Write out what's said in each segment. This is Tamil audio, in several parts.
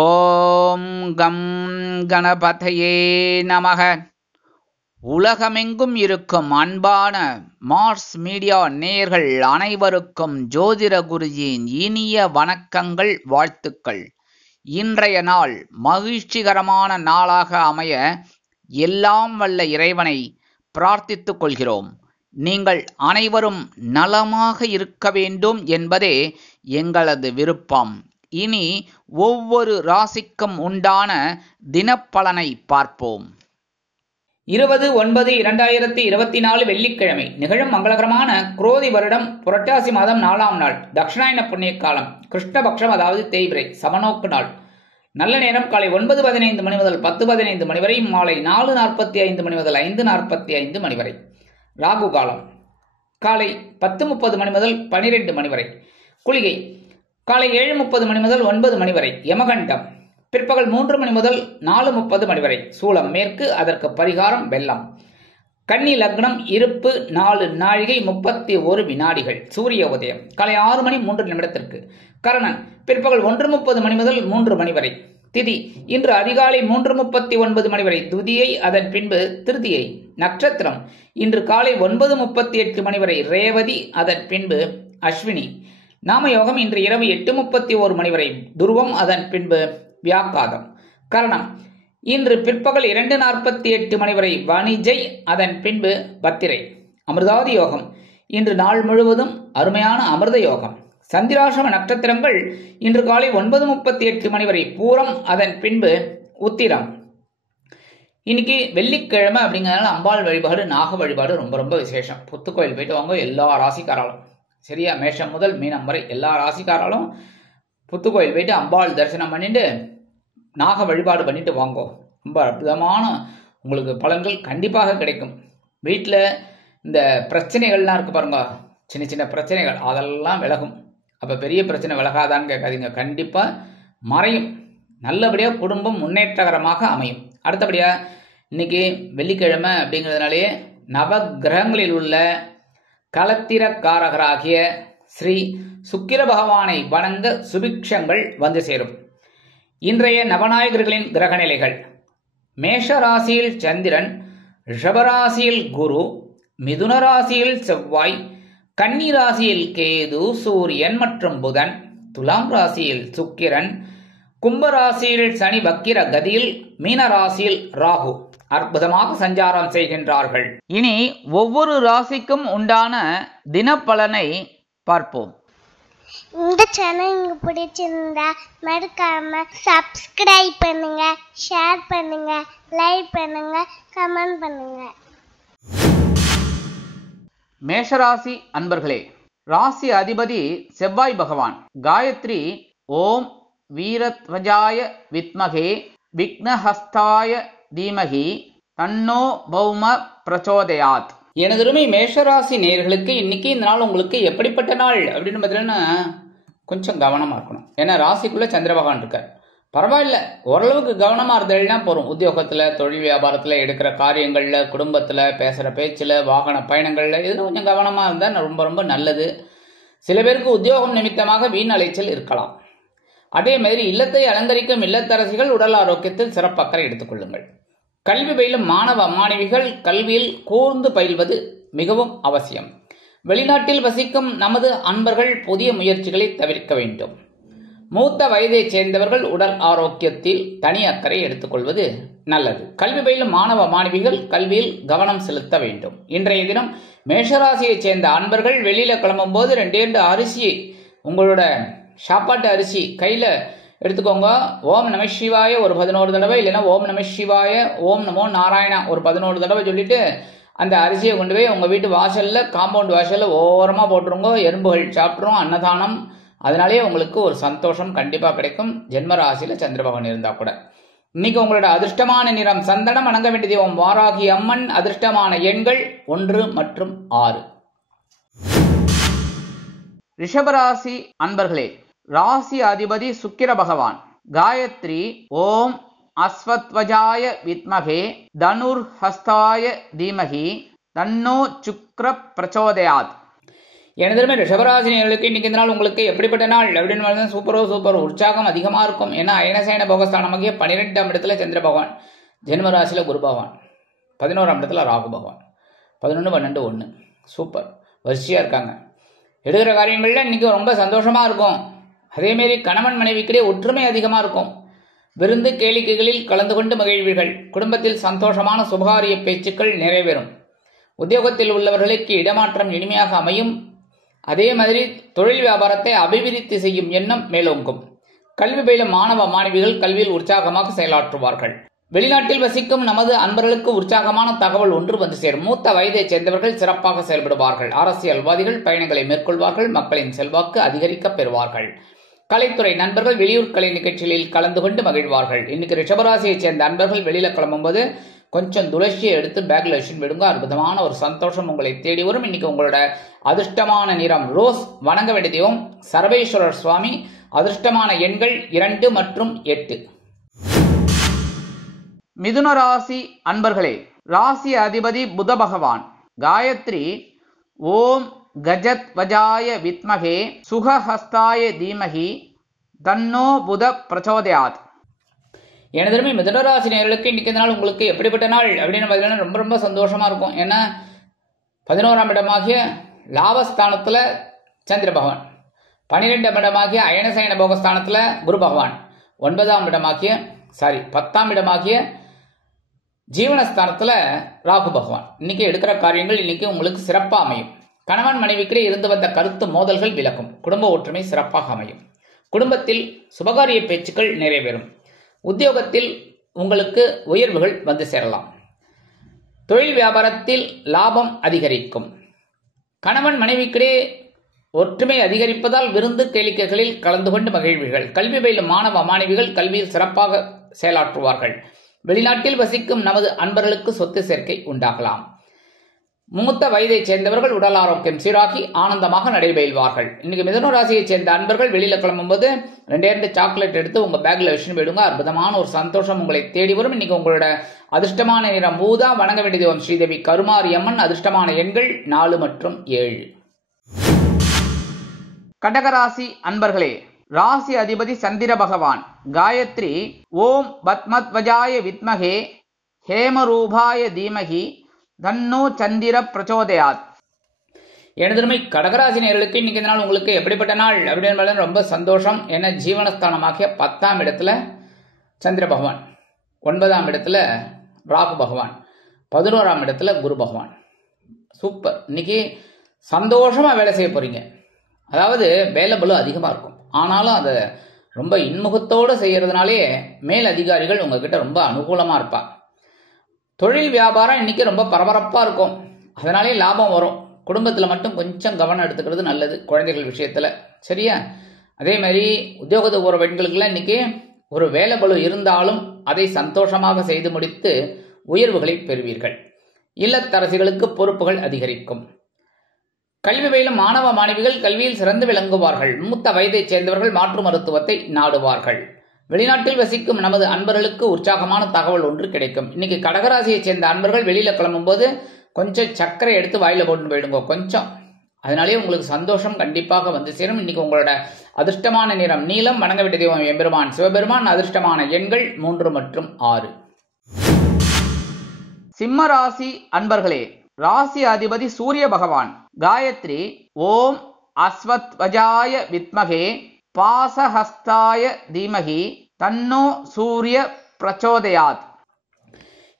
ஓம் கம் கணபதையே நமக. உலகமெங்கும் இருக்கும் அன்பான மார்ஸ் மீடியா நேயர்கள் அனைவருக்கும் ஜோதிட குருஜியின் இனிய வணக்கங்கள், வாழ்த்துக்கள். இன்றைய நாள் மகிழ்ச்சிகரமான நாளாக அமைய எல்லாம் வல்ல இறைவனை பிரார்த்தித்துக் கொள்கிறோம். நீங்கள் அனைவரும் நலமாக இருக்க வேண்டும் என்பதே எங்களது விருப்பம். இனி ஒவ்வொரு ராசிக்கும் உண்டான தினப்பலனை பார்ப்போம். 20/9/2024 வெள்ளிக்கிழமை நிகழும் மங்களகரமான குரோதி வருடம் புரட்டாசி மாதம் 4ஆம் நாள், தட்சிணாயன புண்ணிய காலம், கிருஷ்ணபக்ஷம், அதாவது தேய்பிரை, சமநோக்கு நாள். நல்ல நேரம் காலை 9:15 மணி முதல் 10:15 மணி வரை, மாலை 4:45 மணி முதல் 5:45 மணி வரை. ராகு காலம் காலை 10:30 மணி முதல் 12 மணி வரை. குளிகை காலை 7:30 மணி முதல் 9 மணி வரை. யமகண்டம் பிற்பகல் 3 மணி முதல் 4:30 மணி வரை. சூலம் மேற்கு, அதற்கு பரிகாரம் வெள்ளம். கன்னி லக்னம், இருப்பு 4 நாழிகை 31 வினாடிகள். சூரிய உதயம் காலை 6 மணி 3 நிமிடத்திற்கு. கரணன் பிற்பகல் 1:30 மணி முதல் 3 மணி வரை. திதி இன்று அதிகாலை 3:39 மணி வரை துதியை, அதன் பின்பு திருதியை. நட்சத்திரம் இன்று காலை 9:38 மணி வரை ரேவதி, அதன் பின்பு அஸ்வினி. நாமயோகம் இன்று இரவு 8:31 மணி வரை துருவம், அதன் பின்பு வியாக்காதம். கரணம் இன்று பிற்பகல் 2:48 மணி வரை வணிஜை, அதன் பின்பு பத்திரை. அமிர்தாதி யோகம் இன்று நாள் முழுவதும் அருமையான அமிர்த யோகம். சந்திராசிரம நட்சத்திரங்கள் இன்று காலை 9:38 மணி வரை பூரம், அதன் பின்பு உத்திரம். இன்னைக்கு வெள்ளிக்கிழமை அப்படிங்கிறதுனால அம்பாள் வழிபாடு, நாக வழிபாடு ரொம்ப ரொம்ப விசேஷம். புத்துக்கோயில் போயிட்டு வாங்க எல்லா ராசிக்காராலும். சரியா? மேஷம் முதல் மீனம் வரை எல்லா ராசிக்காராலும் புத்துக்கோயில் போயிட்டு அம்பாள் தரிசனம் பண்ணிட்டு நாக வழிபாடு பண்ணிட்டு வாங்கோ. ரொம்ப அற்புதமான உங்களுக்கு பலன்கள் கண்டிப்பாக கிடைக்கும். வீட்டில் இந்த பிரச்சனைகள்லாம் இருக்கு பாருங்க, சின்ன சின்ன பிரச்சனைகள், அதெல்லாம் விலகும். அப்போ பெரிய பிரச்சனை விலகாதான்னு கேட்காதீங்க, கண்டிப்பாக மறையும். நல்லபடியாக குடும்பம் முன்னேற்றகரமாக அமையும். அடுத்தபடியாக இன்னைக்கு வெள்ளிக்கிழமை அப்படிங்கிறதுனாலே நவகிரகங்களில் உள்ள களத்திரக்காரகராகிய ஸ்ரீ சுக்கிர பகவானை வணங்க சுபிக்ஷங்கள் வந்து சேரும். இன்றைய நவநாயகர்களின் கிரக நிலைகள்: மேஷ ராசியில் சந்திரன், ரிஷபராசியில் குரு, மிதுன ராசியில் செவ்வாய், கன்னி ராசியில் கேது, சூரியன் மற்றும் புதன், துலாம் ராசியில் சுக்கிரன், கும்பராசியில் சனி வக்கிர கதியில், மீன ராசியில் ராகு அற்புதமாக சஞ்சாரம் செய்கின்றார்கள். இனி ஒவ்வொரு ராசிக்கும் உண்டான தினப்பலனை பார்ப்போம். இந்த சேனல் உங்களுக்கு பிடிச்சிருந்தா மறக்காம சப்ஸ்கிரைப் பண்ணுங்க, ஷேர் பண்ணுங்க, லைக் பண்ணுங்க, கமெண்ட் பண்ணுங்க. மேஷராசி அன்பர்களே, ராசி அதிபதி செவ்வாய் பகவான். காயத்ரி ஓம் வீரத்வஜாய வித்மகே விக்னஹஸ்தாய தீமகி தன்னோ பௌம பிரச்சோதயாத். எனதுருமை மேஷராசி நேயர்களுக்கு இன்னைக்கு இந்த நாள் உங்களுக்கு எப்படிப்பட்ட நாள் அப்படின்னு பார்த்தீங்கன்னா கொஞ்சம் கவனமாக இருக்கணும். ஏன்னா ராசிக்குள்ளே சந்திர பகவான் இருக்கார். பரவாயில்ல, ஓரளவுக்கு கவனமாக இருந்தேன்னா போகிறோம். உத்தியோகத்தில், தொழில் வியாபாரத்தில், எடுக்கிற காரியங்களில், குடும்பத்தில், பேசுகிற பேச்சில், வாகன பயணங்களில் இதில் கொஞ்சம் கவனமாக இருந்தால் ரொம்ப ரொம்ப நல்லது. சில பேருக்கு உத்தியோகம் நிமித்தமாக வீண் அலைச்சல் இருக்கலாம். அதே மாதிரி இல்லத்தை அலங்கரிக்கும் இல்லத்தரசிகள் உடல் ஆரோக்கியத்தில் சிறப்பக்கறை எடுத்துக்கொள்ளுங்கள். கல்வி பயிலும் மாணவ மாணவிகள் கல்வியில் கூர்ந்து பயில்வது மிகவும் அவசியம். வெளிநாட்டில் வசிக்கும் நமது அன்பர்கள் புதிய முயற்சிகளை தவிர்க்க வேண்டும். மூத்த வயதைச் சேர்ந்தவர்கள் உடல் ஆரோக்கியத்தில் தனி அக்கறை எடுத்துக்கொள்வது நல்லது. கல்வி பயிலும் மாணவ மாணவிகள் கல்வியில் கவனம் செலுத்த வேண்டும். இன்றைய தினம் மேஷராசியைச் சேர்ந்த அன்பர்கள் வெளியில கிளம்பும் போது 2 அரிசியை, உங்களோட சாப்பாட்டு அரிசி கையில எடுத்துக்கோங்க. ஓம் நம சிவாய ஒரு 11 தடவை, இல்லைன்னா ஓம் நம சிவாய, ஓம் நமோ நாராயணா ஒரு 11 தடவை சொல்லிட்டு அந்த அரிசியை கொண்டு போய் உங்க வீட்டு வாசல்ல, காம்பவுண்ட் வாசல்ல ஓரமா போட்டுருங்க. எறும்புகள் சாப்பிட்றோம், அன்னதானம். அதனாலேயே உங்களுக்கு ஒரு சந்தோஷம் கண்டிப்பா கிடைக்கும். ஜென்ம ராசியில சந்திரபகவான் இருந்தா கூட. இன்னைக்கு உங்களோட அதிர்ஷ்டமான நிறம் சந்தனம். வணங்க வேண்டிய தெய்வம் வாராகி அம்மன். அதிர்ஷ்டமான எண்கள் 1 மற்றும் 6. ரிஷபராசி அன்பர்களே, ராசி அதிபதி சுக்கிர பகவான். காயத்ரி ஓம் அஸ்வத்வஜாய வித்மகே தனுர் ஹஸ்தாய தீமகி தன்னோ சுக்ர பிரச்சோதயாத். எனதுமே ரிஷபராசினியர்களுக்கு இன்னைக்கு இந்த நாள் உங்களுக்கு எப்படிப்பட்ட நாள் அப்படின்னு சூப்பர் உற்சாகம் அதிகமாக இருக்கும். ஏன்னா அயனசயன போகஸ்தானமாகிய 12ஆம் இடத்துல சந்திர பகவான், ஜென்மராசியில் குரு பகவான், 11ஆம் இடத்துல ராகு பகவான், 11, 12, 1 சூப்பர் வரிசையாக இருக்காங்க. எடுக்கிற காரியங்கள்ல இன்னைக்கு ரொம்ப சந்தோஷமாக இருக்கும். அதேமாரி கணவன் மனைவிக்கிடையே ஒற்றுமை அதிகமாக இருக்கும். விருந்து கேளிக்கைகளில் கலந்து கொண்டு மகிழ்வீர்கள். குடும்பத்தில் சந்தோஷமான சுபகாரிய பேச்சுக்கள் நிறைவேறும். உத்தியோகத்தில் உள்ளவர்களுக்கு இடமாற்றம் இனிமையாக அமையும். அதே மாதிரி தொழில் வியாபாரத்தை அபிவிருத்தி செய்யும் எண்ணம் மேலோங்கும். கல்வி பயிலும் மாணவ மாணவிகள் கல்வியில் உற்சாகமாக செயலாற்றுவார்கள். வெளிநாட்டில் வசிக்கும் நமது அன்பர்களுக்கு உற்சாகமான தகவல் ஒன்று வந்து சேரும். மூத்த வயதைச் சேர்ந்தவர்கள் சிறப்பாக செயல்படுவார்கள். அரசியல்வாதிகள் பயணங்களை மேற்கொள்வார்கள். மக்களின் செல்வாக்கு அதிகரிக்க பெறுவார்கள். கலைத்துறை நண்பர்கள் வெளியூர் கலை நிகழ்ச்சிகளில் கலந்து கொண்டு மகிழ்வார்கள். இன்னைக்கு ரிஷபராசியைச் சேர்ந்த அன்பர்கள் வெளியில கிளம்பும்போது கொஞ்சம் துளசியை எடுத்து பேக்ல வச்சுன்னு விடுங்க. அற்புதமான ஒரு சந்தோஷம் உங்களை தேடி வரும். இன்னைக்கு உங்களோட அதிர்ஷ்டமான நிறம் ரோஸ். வணங்க வேண்டிய தெய்வம் சர்வேஸ்வரர் சுவாமி. அதிர்ஷ்டமான எண்கள் 2 மற்றும் 8. மிதுன ராசி அன்பர்களே, ராசி அதிபதி புத பகவான். காயத்ரி ஓம் கஜத் வஜாய வித்மகே சுகஹஸ்தாய தீமகி தன்னோ புத பிரச்சோதயாத். எனதுமே மிதுனராசி நேயர்களுக்கு இன்னைக்கு இந்த நாள் உங்களுக்கு எப்படிப்பட்ட நாள் அப்படின்னு பார்த்தீங்கன்னா ரொம்ப சந்தோஷமா இருக்கும். ஏன்னா 11ஆம் இடமாகிய லாபஸ்தானத்தில் சந்திர பகவான், 12ஆம் இடமாகிய அயனசயன போகஸ்தானத்தில் குரு பகவான், 10ஆம் இடமாகிய ஜீவனஸ்தானத்தில் ராகு பகவான். இன்னைக்கு எடுக்கிற காரியங்கள் இன்னைக்கு உங்களுக்கு சிறப்பாக அமையும். கணவன் மனைவிக்கிடையே இருந்து வந்த கருத்து மோதல்கள் விலகும். குடும்ப ஒற்றுமை சிறப்பாக அமையும். குடும்பத்தில் சுபகாரிய பேச்சுக்கள் நிறைவேறும். உத்தியோகத்தில் உங்களுக்கு உயர்வுகள் வந்து சேரலாம். தொழில் வியாபாரத்தில் லாபம் அதிகரிக்கும். கணவன் மனைவிக்கிடையே ஒற்றுமை அதிகரிப்பதால் விருந்து கேளிக்கைகளில் கலந்து கொண்டு மகிழ்வீர்கள். கல்வி பயிலும் மாணவ மாணவிகள் கல்வியில் சிறப்பாக செயலாற்றுவார்கள். வெளிநாட்டில் வசிக்கும் நமது அன்பர்களுக்கு சொத்து சேர்க்கை உண்டாகலாம். மூத்த வயதைச் சேர்ந்தவர்கள் உடல் ஆரோக்கியம் சீராகி ஆனந்தமாக நடைபெறுவார்கள். இன்னைக்கு மிதுன ராசியைச் சேர்ந்த அன்பர்கள் வெளியில கிளம்பும்போது 2 சாக்லேட் எடுத்து உங்க பேக்ல வச்சுன்னு போயிடுங்க. அற்புதமான ஒரு சந்தோஷம் உங்களை தேடி வரும். இன்னைக்கு உங்களோட அதிர்ஷ்டமான நிறம் ஊதா. வணங்க வேண்டிய தெய்வம் ஸ்ரீதேவி கருமாரியம்மன். அதிர்ஷ்டமான எண்கள் 4 மற்றும் 7. கடகராசி அன்பர்களே, ராசி அதிபதி சந்திர பகவான். காயத்ரி ஓம் பத்மத்வஜாய வித்மகே ஹேமரூபாய தீமகி தன்னோ சந்திர பிரச்சோதயாத். எனதுமை கடகராசி நேயர்களுக்கு இன்னைக்கு இந்த நாள் உங்களுக்கு எப்படிப்பட்ட நாள் அப்படின்னு ரொம்ப சந்தோஷம். ஏன்னா ஜீவனஸ்தானமாகிய 10ஆம் இடத்துல சந்திர பகவான், 9ஆம் இடத்துல ராகு பகவான், 11ஆம் இடத்துல குரு பகவான். சூப்பர். இன்னைக்கு சந்தோஷமா வேலை செய்ய போறீங்க. அதாவது வேலை பளு அதிகமாக இருக்கும். ஆனாலும் அதை ரொம்ப இன்முகத்தோடு செய்யறதுனாலே மேல் அதிகாரிகள் உங்ககிட்ட ரொம்ப அனுகூலமாக இருப்பாங்க. தொழில் வியாபாரம் இன்னைக்கு ரொம்ப பரபரப்பாக இருக்கும். அதனாலே லாபம் வரும். குடும்பத்தில் மட்டும் கொஞ்சம் கவனம் எடுத்துக்கிறது நல்லது, குழந்தைகள் விஷயத்தில். சரியா? அதே மாதிரி உத்தியோகத்துக்கு போகிற பெண்களுக்கெல்லாம் இன்னைக்கு ஒரு வேலை பளு இருந்தாலும் அதை சந்தோஷமாக செய்து முடித்து உயர்வுகளை பெறுவீர்கள். இல்லத்தரசிகளுக்கு பொறுப்புகள் அதிகரிக்கும். கல்வி பயிலும் மாணவ மாணவிகள் கல்வியில் சிறந்து விளங்குவார்கள். மூத்த வயதைச் சேர்ந்தவர்கள் மாற்று மருத்துவத்தை நாடுவார்கள். வெளிநாட்டில் வசிக்கும் நமது அன்பர்களுக்கு உற்சாகமான தகவல் ஒன்று கிடைக்கும். இன்னைக்கு கடகராசியைச் சேர்ந்த அன்பர்கள் வெளியில கிளம்பும்போது கொஞ்சம் சர்க்கரை எடுத்து வாயில போட்டு போயிடுங்க கொஞ்சம். அதனாலே உங்களுக்கு சந்தோஷம் கண்டிப்பாக வந்து சேரும். இன்னைக்கு உங்களோட அதிர்ஷ்டமான நிறம் நீலம். வணங்க வேண்டிய தெய்வம் எம்பெருமான் சிவபெருமான். அதிர்ஷ்டமான எண்கள் 3 மற்றும் 6. சிம்ம ராசி அன்பர்களே, ராசி அதிபதி சூரிய பகவான். காயத்ரி ஓம் அஸ்வத்வஜாய வித்மகே பாசஹஸ்தாய தீமகி தன்னோ சூரிய பிரச்சோதயாத்.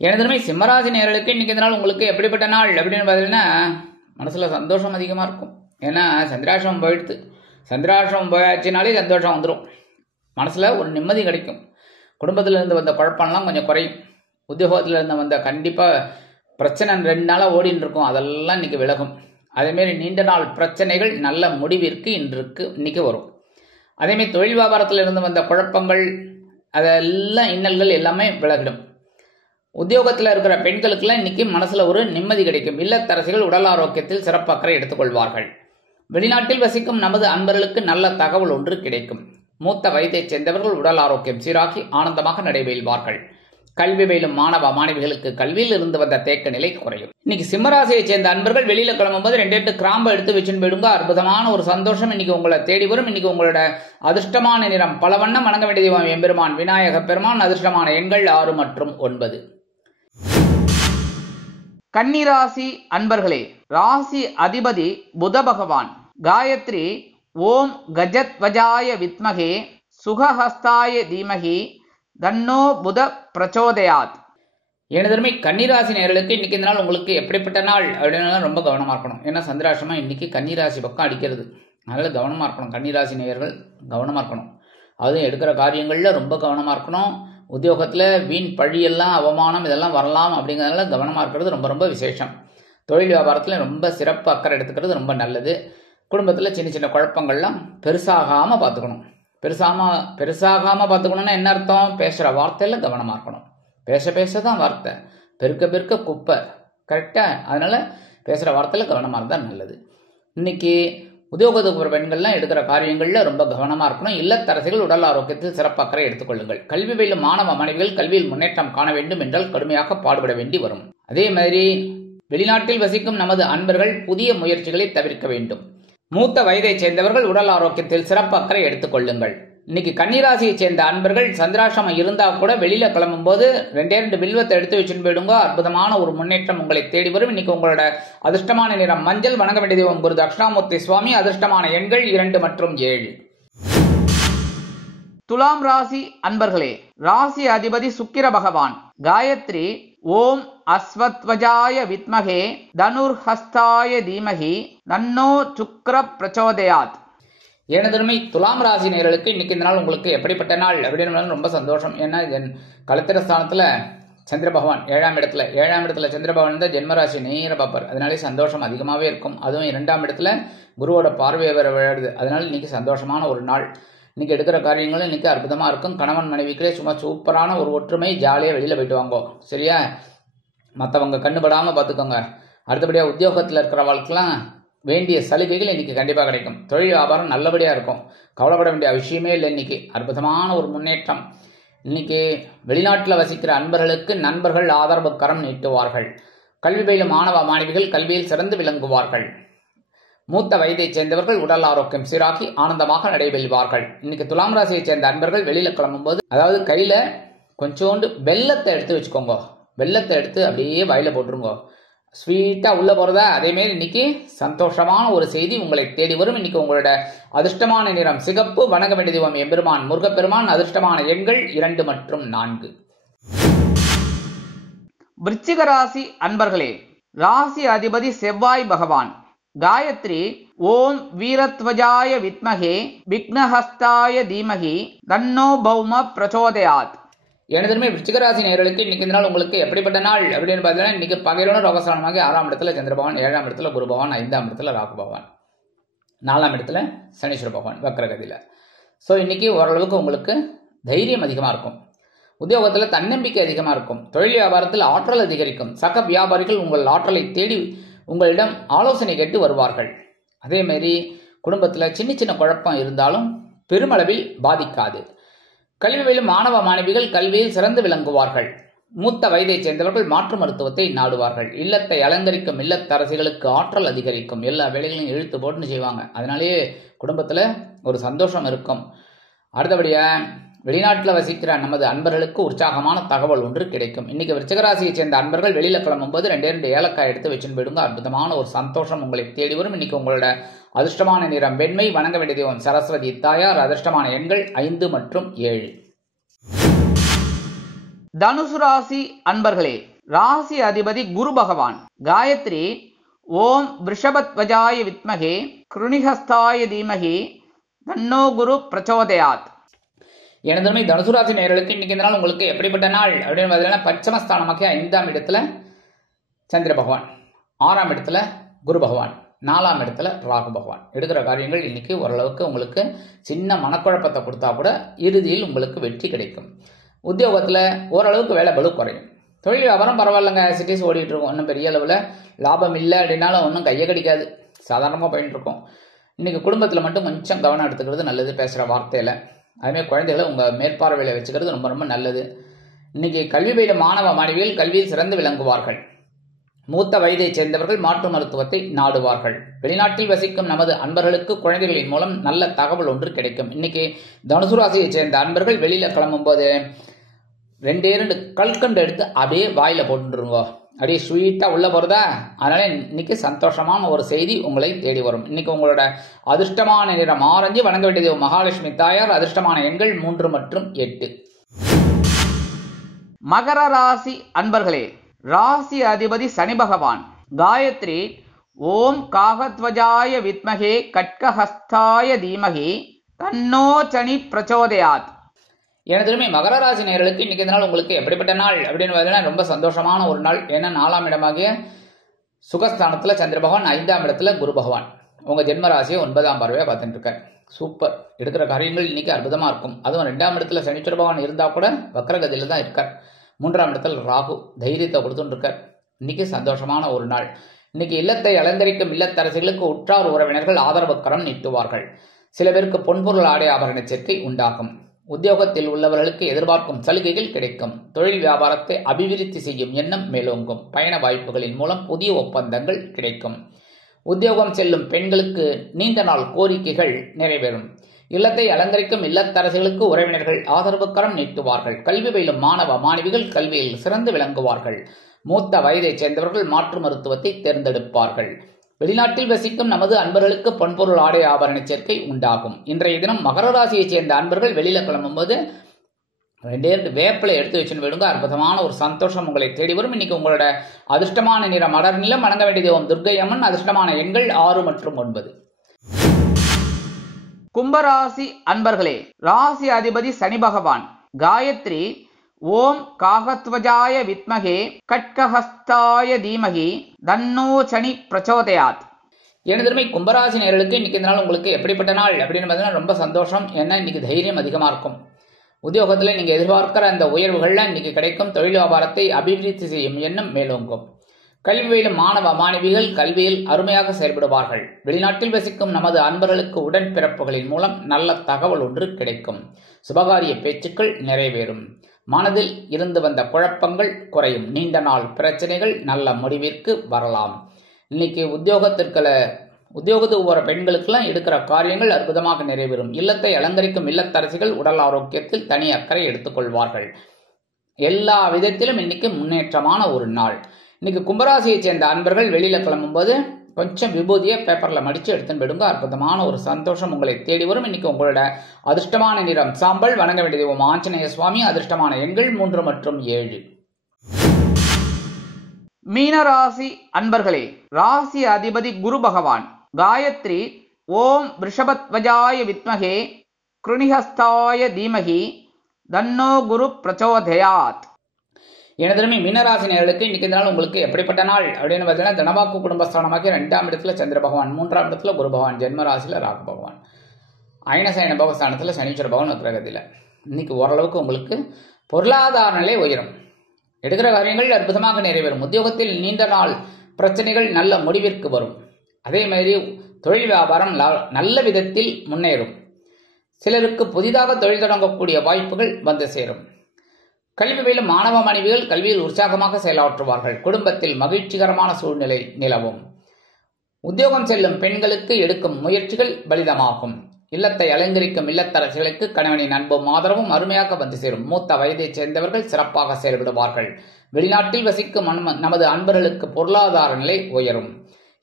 எனதுமே சிம்மராசி நேயர்களுக்கு இன்னைக்கு இந்த நாள் உங்களுக்கு எப்படிப்பட்ட நாள் அப்படின்னு பார்த்தீங்கன்னா மனசுல சந்தோஷம் அதிகமாக இருக்கும். ஏன்னா சந்திராசிரமம் போயிடுது. சந்திராசிரமம் போயாச்சுனாலே சந்தோஷம் வந்துடும். மனசுல ஒரு நிம்மதி கிடைக்கும். குடும்பத்தில் இருந்து வந்த குழப்பம்லாம் கொஞ்சம் குறையும். உத்தியோகத்தில் இருந்து வந்த கண்டிப்பாக பிரச்சனை 2 நாளாக ஓடின்னு இருக்கும். அதெல்லாம் இன்னைக்கு விலகும். அதேமாரி நீண்ட நாள் பிரச்சனைகள் நல்ல முடிவிற்கு இன்னைக்கு வரும். அதேமாரி தொழில் வியாபாரத்தில் இருந்து வந்த குழப்பங்கள் அதெல்லாம் இன்னல்கள் எல்லாமே விலகிடும். உத்தியோகத்தில் இருக்கிற பெண்களுக்கெல்லாம் இன்னைக்கு மனசுல ஒரு நிம்மதி கிடைக்கும். இல்லத்தரசிகள் உடல் ஆரோக்கியத்தில் சிறப்பு அக்கறை எடுத்துக்கொள்வார்கள். வெளிநாட்டில் வசிக்கும் நமது அன்பர்களுக்கு நல்ல தகவல் ஒன்று கிடைக்கும். மூத்த வயதைச் சேர்ந்தவர்கள் உடல் ஆரோக்கியம் சீராக்கி ஆனந்தமாக நடைபெறுவார்கள். கல்வி பயிலும் மாணவ மாணவிகளுக்கு கல்வியில் இருந்து வந்த தேக்க நிலை குறையும். இன்னைக்கு சிம்மராசியை சேர்ந்த அன்பர்கள் வெளியில கிளம்பும்போது 2 கிராம்பை எடுத்து வச்சுன்னு போயிடுங்க. அற்புதமான ஒரு சந்தோஷம் இன்னைக்கு உங்களை தேடி வரும். இன்னைக்கு உங்களோட அதிர்ஷ்டமான நிறம் பல வண்ணம். வணங்க வேண்டிய தெய்வம் எம்பெருமான் விநாயக பெருமான். அதிர்ஷ்டமான எண்கள் 6 மற்றும் 9. கன்னிராசி அன்பர்களே, ராசி அதிபதி புத பகவான். காயத்ரி ஓம் கஜத்வஜாய வித்மகே சுகஹஸ்தாய தீமகி தன்னோ புத பிரச்சோதயாத். எனதருமை கன்னிராசி நேயர்களுக்கு இன்னைக்கு இந்த நாள் உங்களுக்கு எப்படிப்பட்ட நாள் அப்படின்னா ரொம்ப கவனமா இருக்கணும். ஏன்னா சந்திராஷ்டமம் இன்னைக்கு கன்னிராசி பக்கம் அடிக்கிறது. அதனால கவனமா இருக்கணும். கன்னிராசி நேயர்கள் கவனமா இருக்கணும். அதுவும் எடுக்கிற காரியங்கள்ல ரொம்ப கவனமா இருக்கணும். உத்தியோகத்துல வீண் பழியெல்லாம் அவமானம் இதெல்லாம் வரலாம். அப்படிங்கிறதுனால கவனமா இருக்கிறது ரொம்ப ரொம்ப விசேஷம். தொழில் வியாபாரத்துல ரொம்ப சிறப்பு அக்கறை எடுத்துக்கிறது ரொம்ப நல்லது. குடும்பத்துல சின்ன சின்ன குழப்பங்கள்லாம் பெருசாகாம பார்த்துக்கணும். பெருசாகாம பார்த்துக்கணும்னா என்ன அர்த்தம்? பேசுற வார்த்தையில கவனமா இருக்கணும். பேசதான் வார்த்தை, பெருக்க குப்பை. கரெக்டா? அதனால பேசுற வார்த்தையில கவனமா இருந்தா நல்லது. இன்னைக்கு உத்தியோகத்துக்கு போகிற பெண்கள்லாம் எடுக்கிற காரியங்கள்ல ரொம்ப கவனமா இருக்கணும். இல்லத்தரசிகள் உடல் ஆரோக்கியத்தில் சிறப்பு அக்கறை எடுத்துக்கொள்ளுங்கள். கல்வி பயிலும் மாணவ மாணவிகள் கல்வியில் முன்னேற்றம் காண வேண்டும் என்றால் கடுமையாக பாடுபட வேண்டி வரும். அதே மாதிரி வெளிநாட்டில் வசிக்கும் நமது அன்பர்கள் புதிய முயற்சிகளை தவிர்க்க வேண்டும். மூத்த வயதை சேர்ந்தவர்கள் உடல் ஆரோக்கியத்தில் சிறப்பு அக்கறை எடுத்துக் கொள்ளுங்கள். இன்னைக்கு கன்னிராசியை சேர்ந்த அன்பர்கள் சந்திராசிரமம் இருந்தா கூட வெளியில கிளம்பும் போது 2 வில்வத்தை எடுத்து வச்சுன்னு போயிடுங்க. அற்புதமான ஒரு முன்னேற்றம் உங்களை தேடி வரும். இன்னைக்கு உங்களோட அதிர்ஷ்டமான நிறம் மஞ்சள். வணங்க வேண்டிய தெய்வம் குரு தட்சிணாமூர்த்தி சுவாமி. அதிர்ஷ்டமான எண்கள் 2 மற்றும் 7. துலாம் ராசி அன்பர்களே, ராசி அதிபதி சுக்கிர பகவான். காயத்ரி ஓம் அஸ்வத்வஜாய வித்மகே தனுர்ஹஸ்தாய தீமகி தன்னோ சுக்ர பிரச்சோதயாத். எனதருமை துலாம் ராசி நேயர்களுக்கு இன்னைக்கு இந்த நாள் உங்களுக்கு எப்படிப்பட்ட நாள் அப்படின்னு ரொம்ப சந்தோஷம். ஏன்னா கலத்திர ஸ்தானத்துல சந்திர பகவான் 7ஆம் இடத்துல சந்திர பகவான் தான் ஜென்மராசி நேர பார்ப்பார். அதனாலே சந்தோஷம் அதிகமாகவே இருக்கும். அதுவும் 2ஆம் இடத்துல குருவோட பார்வையை வர விழுது. அதனால இன்னைக்கு சந்தோஷமான ஒரு நாள். இன்னைக்கு எடுக்கிற காரியங்களும் இன்னைக்கு அற்புதமா இருக்கும். கணவன் மனைவிக்கே சும்மா சூப்பரான ஒரு ஒற்றுமை. ஜாலியாக வெளியில போயிட்டு வாங்கோ. சரியா? மற்றவங்க கண்ணுபடாம பார்த்துக்கோங்க. அடுத்தபடியா உத்தியோகத்தில் இருக்கிறவர்களுக்கெல்லாம் வேண்டிய சலுகைகள் இன்னைக்கு கண்டிப்பாக கிடைக்கும். தொழில் வியாபாரம் நல்லபடியா இருக்கும். கவலைப்பட வேண்டிய அவசியமே இல்லை. இன்னைக்கு அற்புதமான ஒரு முன்னேற்றம். இன்னைக்கு வெளிநாட்டில் வசிக்கிற அன்பர்களுக்கு நண்பர்கள் ஆதரவு கரம் நீட்டுவார்கள். கல்வி பயிலும் மாணவ மாணவிகள் கல்வியில் சிறந்து விளங்குவார்கள். மூத்த வயதை சேர்ந்தவர்கள் உடல் ஆரோக்கியம் சீராகி ஆனந்தமாக நடைபெறுவார்கள். இன்னைக்கு துலாம் ராசியை சேர்ந்த அன்பர்கள் வெளியில கிளம்பும் போது அதாவது கையில கொஞ்சோண்டு வெல்லத்தை எடுத்து வச்சுக்கோங்க. வெல்லத்தை எடுத்து அப்படியே வாயில போட்டுருங்க. ஸ்வீட்டா உள்ள போறதா. அதே மாதிரி இன்னைக்கு சந்தோஷமான ஒரு செய்தி உங்களை தேடி வரும். இன்னைக்கு உங்களோட அதிர்ஷ்டமான நிறம் சிகப்பு. வணங்க வேண்டிய தெய்வம் எம்பெருமான் முருகப்பெருமான். அதிர்ஷ்டமான எண்கள் 2 மற்றும் 4. விருச்சிக ராசி அன்பர்களே, ராசி அதிபதி செவ்வாய் பகவான். காயத்ரி ஓம் வீரத்வஜாய வித்மகே விக்னஹஸ்தாய தீமகி தன்னோ பௌம பிரச்சோதயாத். எனதுமே விருச்சிகராசி நேயர்களுக்கு இன்னைக்கு இந்த நாள் உங்களுக்கு எப்படிப்பட்ட நாள் அப்படின்னு பார்த்தீங்கன்னா, இன்னைக்கு பகைரோட ரோகஸ்தானமாக 6ஆம் இடத்துல சந்திர பகவான், 7ஆம் இடத்துல குரு பகவான், 5ஆம் இடத்துல ராகு பகவான், 4ஆம் இடத்துல சனீஸ்வர பகவான் வக்ரகதியில. ஸோ இன்னைக்கு ஓரளவுக்கு உங்களுக்கு தைரியம் அதிகமாக இருக்கும். உத்தியோகத்தில் தன்னம்பிக்கை அதிகமாக இருக்கும். தொழில் வியாபாரத்தில் ஆற்றல் அதிகரிக்கும். சக வியாபாரிகள் உங்கள் ஆற்றலை தேடி உங்களிடம் ஆலோசனை கேட்டு வருவார்கள். அதே மாதிரி குடும்பத்தில் சின்ன சின்ன குழப்பம் இருந்தாலும் பெருமளவில் பாதிக்காது. கல்வி பயிலும் மாணவ மாணவிகள் கல்வியில் சிறந்து விளங்குவார்கள். மூத்த வயதை சேர்ந்தவர்கள் மாற்று மருத்துவத்தை நாடுவார்கள். இல்லத்தை அலங்கரிக்கும் இல்லத்தரசிகளுக்கு ஆற்றல் அதிகரிக்கும். எல்லா வேலைகளையும் இழுத்து போட்டுன்னு செய்வாங்க. அதனாலேயே குடும்பத்தில் ஒரு சந்தோஷம் இருக்கும். அடுத்தபடியா வெளிநாட்டில் வசிக்கிற நமது அன்பர்களுக்கு உற்சாகமான தகவல் ஒன்று கிடைக்கும். இன்னைக்கு விருச்சிகராசியை சேர்ந்த அன்பர்கள் வெளியில கிளம்பும் போது 2 ஏலக்காய் எடுத்து வச்சுன்னு போயிடுங்க. அற்புதமான ஒரு சந்தோஷம் உங்களை தேடி வரும். இன்னைக்கு உங்களோட அதிர்ஷ்டமான நிறம் வெண்மை. வணங்க வேண்டிய தெய்வம் சரஸ்வதி தாயார். அதிர்ஷ்டமான எண்கள் 5 மற்றும் 7. தனுசு ராசி அன்பர்களே, ராசி அதிபதி குரு பகவான். காயத்ரி ஓம் விருஷபத்வஜாய வித்மகே கிருணிஹஸ்தாய தீமகி தன்னோ குரு பிரச்சோதயாத். எனதுமே தனுசு ராசி நேயர்களுக்கு இன்னைக்கு இந்த நாள் உங்களுக்கு எப்படிப்பட்ட நாள் அப்படின்னு பார்த்தீங்கன்னா, பட்சமஸ்தானமாக 5ஆம் இடத்துல சந்திர பகவான், 6ஆம் இடத்துல குரு பகவான், 4ஆம் இடத்துல ராகு பகவான். எடுக்கிற காரியங்கள் இன்னைக்கு ஓரளவுக்கு உங்களுக்கு சின்ன மனக்குழப்பத்தை கொடுத்தா கூட இறுதியில் உங்களுக்கு வெற்றி கிடைக்கும். உத்தியோகத்தில் ஓரளவுக்கு வேலை பளு குறையும். தொழில் வியாபாரம் பரவாயில்லைங்க, சிட்டிஸ் ஓடிட்டு இருக்கும். ஒன்றும் பெரிய அளவில் லாபம் இல்லை அப்படின்னாலும் ஒன்றும் கையை கடிக்காது, சாதாரணமாக போயிட்டு இருக்கும். இன்னைக்கு குடும்பத்தில் மட்டும் கொஞ்சம் கவனம் எடுத்துக்கிறது நல்லது. பேசுகிற வார்த்தையில் அதுமாதிரி குழந்தைகளை உங்கள் மேற்பார்வையில் வச்சுக்கிறது ரொம்ப ரொம்ப நல்லது. இன்னைக்கு கல்வி பயிலும் மாணவ மாணவிகள் கல்வியில் சிறந்து விளங்குவார்கள். மூத்த வயதைச் சேர்ந்தவர்கள் மாற்று மருத்துவத்தை நாடுவார்கள். வெளிநாட்டில் வசிக்கும் நமது அன்பர்களுக்கு குழந்தைகளின் மூலம் நல்ல தகவல் ஒன்று கிடைக்கும். இன்னைக்கு தனுசு ராசியைச் சேர்ந்த அன்பர்கள் வெளியில கிளம்பும் போது 2 கல்கண்டு எடுத்து அப்படியே வாயில போட்டுருங்க. அப்படியே ஸ்வீட்டா உள்ள போறதா. அதனால இன்னைக்கு சந்தோஷமான ஒரு செய்தி உங்களை தேடி வரும். இன்னைக்கு உங்களோட அதிர்ஷ்டமான நிறம் ஆரஞ்சு. வணங்க வேண்டியது மகாலட்சுமி தாயார். அதிர்ஷ்டமான எண்கள் 3 மற்றும் 8. மகர ராசி அன்பர்களே, ராசி அதிபதி சனி பகவான். காயத்ரி ஓம் காகத்வஜாய வித்மகே கட்கஹஸ்தாய தீமகி தன்னோ சனி பிரச்சோதயாத். எனதுமே மகர ராசி நேயர்களுக்கு இன்னைக்கு இந்த நாள் உங்களுக்கு எப்படிப்பட்ட நாள் அப்படின்னு பார்த்தீங்கன்னா ரொம்ப சந்தோஷமான ஒரு நாள். ஏன்னா 4ஆம் இடமாகிய சுகஸ்தானத்துல சந்திர பகவான், 5ஆம் இடத்துல குரு பகவான் உங்க ஜென்ம ராசியை 9ஆம் பார்வையா பார்த்துட்டு இருக்கார். சூப்பர். எடுக்கிற காரியங்கள் இன்னைக்கு அற்புதமா இருக்கும். அதுவும் 2ஆம் இடத்துல சனீஸ்வர பகவான் இருந்தா கூட வக்ரகதியில தான் இருக்கார். 3ஆம் இடத்துல ராகு தைரியத்தை கொடுத்துட்டு இருக்கார். இன்னைக்கு சந்தோஷமான ஒரு நாள். இன்னைக்கு இல்லத்தை அலங்கரிக்கும் இல்லத்தரசிகளுக்கு உற்றார் உறவினர்கள் ஆதரவு கரம் நீட்டுவார்கள். சில பேருக்கு பொன்பொருள் ஆடை ஆபரண சேர்க்கை உண்டாகும். உத்தியோகத்தில் உள்ளவர்களுக்கு எதிர்பார்க்கும் சலுகைகள் கிடைக்கும். தொழில் வியாபாரத்தை அபிவிருத்தி செய்யும் எண்ணம் மேலோங்கும். பயண வாய்ப்புகளின் மூலம் புதிய ஒப்பந்தங்கள் கிடைக்கும். உத்தியோகம் செல்லும் பெண்களுக்கு நீண்ட நாள் கோரிக்கைகள் நிறைவேறும். இல்லத்தை அலங்கரிக்கும் இல்லத்தரசிகளுக்கு உறவினர்கள் ஆதரவு கரம் நீட்டுவார்கள். கல்வி பயிலும் மாணவ மாணவிகள் கல்வியில் சிறந்து விளங்குவார்கள். மூத்த வயதைச் சேர்ந்தவர்கள் மாற்று மருத்துவத்தை தேர்ந்தெடுப்பார்கள். வெளிநாட்டில் வசிக்கும் நமது அன்பர்களுக்கு பொன்பொருள் ஆடை ஆபரண சேர்க்கை உண்டாகும். இன்றைய தினம் மகர ராசியைச் சேர்ந்த அன்பர்கள் வெளியில கிளம்பும் போது 2 வேப்பிலை எடுத்து வச்சுன்னு விடுங்க. அற்புதமான ஒரு சந்தோஷம் உங்களை தேடி வரும். இன்னைக்கு உங்களோட அதிர்ஷ்டமான நிறம் அடர் நிலம். வணங்க வேண்டியது ஓம் துர்க்கை அம்மன். அதிர்ஷ்டமான எண்கள் 6 மற்றும் 9. கும்பராசி அன்பர்களே, ராசி அதிபதி சனி பகவான். காயத்ரி ஓம் காகத்வஜாய வித்மகே கட்கஹஸ்தாய தீமகி தன்னோ சனி பிரச்சோதயாத். எனதுமே கும்பராசி நேயர்களுக்கு இன்னைக்கு இந்த நாள் உங்களுக்கு எப்படிப்பட்ட நாள் அப்படின்னு பார்த்தீங்கன்னா ரொம்ப சந்தோஷம். ஏன்னா இன்னைக்கு தைரியம் அதிகமா இருக்கும். உத்தியோகத்தில் நீங்க எதிர்பார்க்கிற அந்த உயர்வுகள்லாம் இன்னைக்கு கிடைக்கும். தொழில் வியாபாரத்தை அபிவிருத்தி செய்யும் எண்ணம் மேலோங்கும். கல்வி பயிலும் மாணவ மாணவிகள் கல்வியில் அருமையாக செயல்படுவார்கள். வெளிநாட்டில் வசிக்கும் நமது அன்பர்களுக்கு உடன்பிறப்புகளின் மூலம் நல்ல தகவல் ஒன்று கிடைக்கும். சுபகாரிய பேச்சுக்கள் நிறைவேறும். மனதில் இருந்து வந்த குழப்பங்கள் குறையும். நீண்ட நாள் பிரச்சனைகள் நல்ல முடிவிற்கு வரலாம். இன்னைக்கு உத்தியோகத்துக்கு போற பெண்களுக்கெல்லாம் எடுக்கிற காரியங்கள் அற்புதமாக நிறைவேறும். இல்லத்தை அலங்கரிக்கும் இல்லத்தரசிகள் உடல் ஆரோக்கியத்தில் தனி அக்கறை எடுத்துக்கொள்வார்கள். எல்லா விதத்திலும் இன்னைக்கு முன்னேற்றமான ஒரு நாள். இன்னைக்கு கும்பராசியைச் சேர்ந்த அன்பர்கள் வெளியில கிளம்பும் போது கொஞ்சம் விபூதியை பேப்பர்ல மடிச்சு எடுத்துன்னு விடுங்க. அற்புதமான ஒரு சந்தோஷம் உங்களை தேடி வரும். இன்னைக்கு உங்களோட அதிர்ஷ்டமான நிறம் சாம்பல். வணங்க வேண்டியது ஓம் ஆஞ்சநேய சுவாமி. அதிர்ஷ்டமான எண்கள் 3 மற்றும் 7. மீனராசி அன்பர்களே, ராசி அதிபதி குரு பகவான். காயத்ரி ஓம் ரிஷபத்வஜாய வித்மகே கிருணிஹஸ்தாய தீமகி தன்னோ குரு பிரச்சோதயாத். எனதுமே மீனராசி நேயர்களுக்கு இன்னைக்கு இந்த நாள் உங்களுக்கு எப்படிப்பட்ட நாள் அப்படின்னு பார்த்தீங்கன்னா தனவாக்கு குடும்பஸ்தானமாக்கி 2ஆம் இடத்துல சந்திர பகவான், 3ஆம் இடத்துல குரு பகவான், ஜென்ம ராசியில ராகு பகவான், அயனசயன பகஸ்தானத்துல சனீஸ்வர பகவான் கிரகத்தில். இன்னைக்கு ஓரளவுக்கு உங்களுக்கு பொருளாதார நிலை உயரும். எடுக்கிற காரியங்கள் அற்புதமாக நிறைவேறும். உத்தியோகத்தில் நீண்ட நாள் பிரச்சனைகள் நல்ல முடிவிற்கு வரும். அதே மாதிரி தொழில் வியாபாரம் நல்ல விதத்தில் முன்னேறும். சிலருக்கு புதிதாக தொழில் தொடங்கக்கூடிய வாய்ப்புகள் வந்து சேரும். கல்வி பயிலும் மாணவ மாணவிகள் கல்வியில் உற்சாகமாக செயலாற்றுவார்கள். குடும்பத்தில் மகிழ்ச்சிகரமான சூழ்நிலை நிலவும். உத்தியோகம் செல்லும் பெண்களுக்கு எடுக்கும் முயற்சிகள் பலிதமாகும். இல்லத்தை அலங்கரிக்கும் இல்லத்தரசிகளுக்கு கணவனின் அன்பும் ஆதரவும் அருமையாக வந்து சேரும். மூத்த வயதைச் சேர்ந்தவர்கள் சிறப்பாக செயல்படுவார்கள். வெளிநாட்டில் வசிக்கும் நமது அன்பர்களுக்கு பொருளாதார நிலை உயரும்.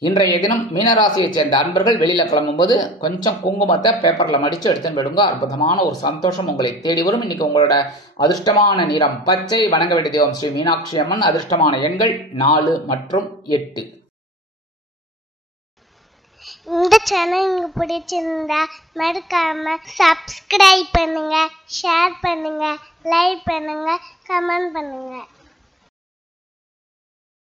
இன்றைய தினம் மீனராசியைச் சேர்ந்த அன்பர்கள் வெளியில கிளம்பும் போது கொஞ்சம் குங்குமத்தை பேப்பர்ல மடிச்சு எடுத்துன்னு விடுங்க. அற்புதமான ஒரு சந்தோஷம் உங்களை தேடி வரும். இன்னைக்கு உங்களோட அதிர்ஷ்டமான நிறம் பச்சை. வணங்க வேண்டியது ஓம் ஸ்ரீ மீனாட்சி அம்மன். அதிர்ஷ்டமான எண்கள் 4 மற்றும் 8. இந்த சேனல் உங்களுக்கு பிடிச்சிருந்தா மறக்காம சப்ஸ்கிரைப் பண்ணுங்க, ஷேர் பண்ணுங்க, லைக் பண்ணுங்க, கமெண்ட் பண்ணுங்க.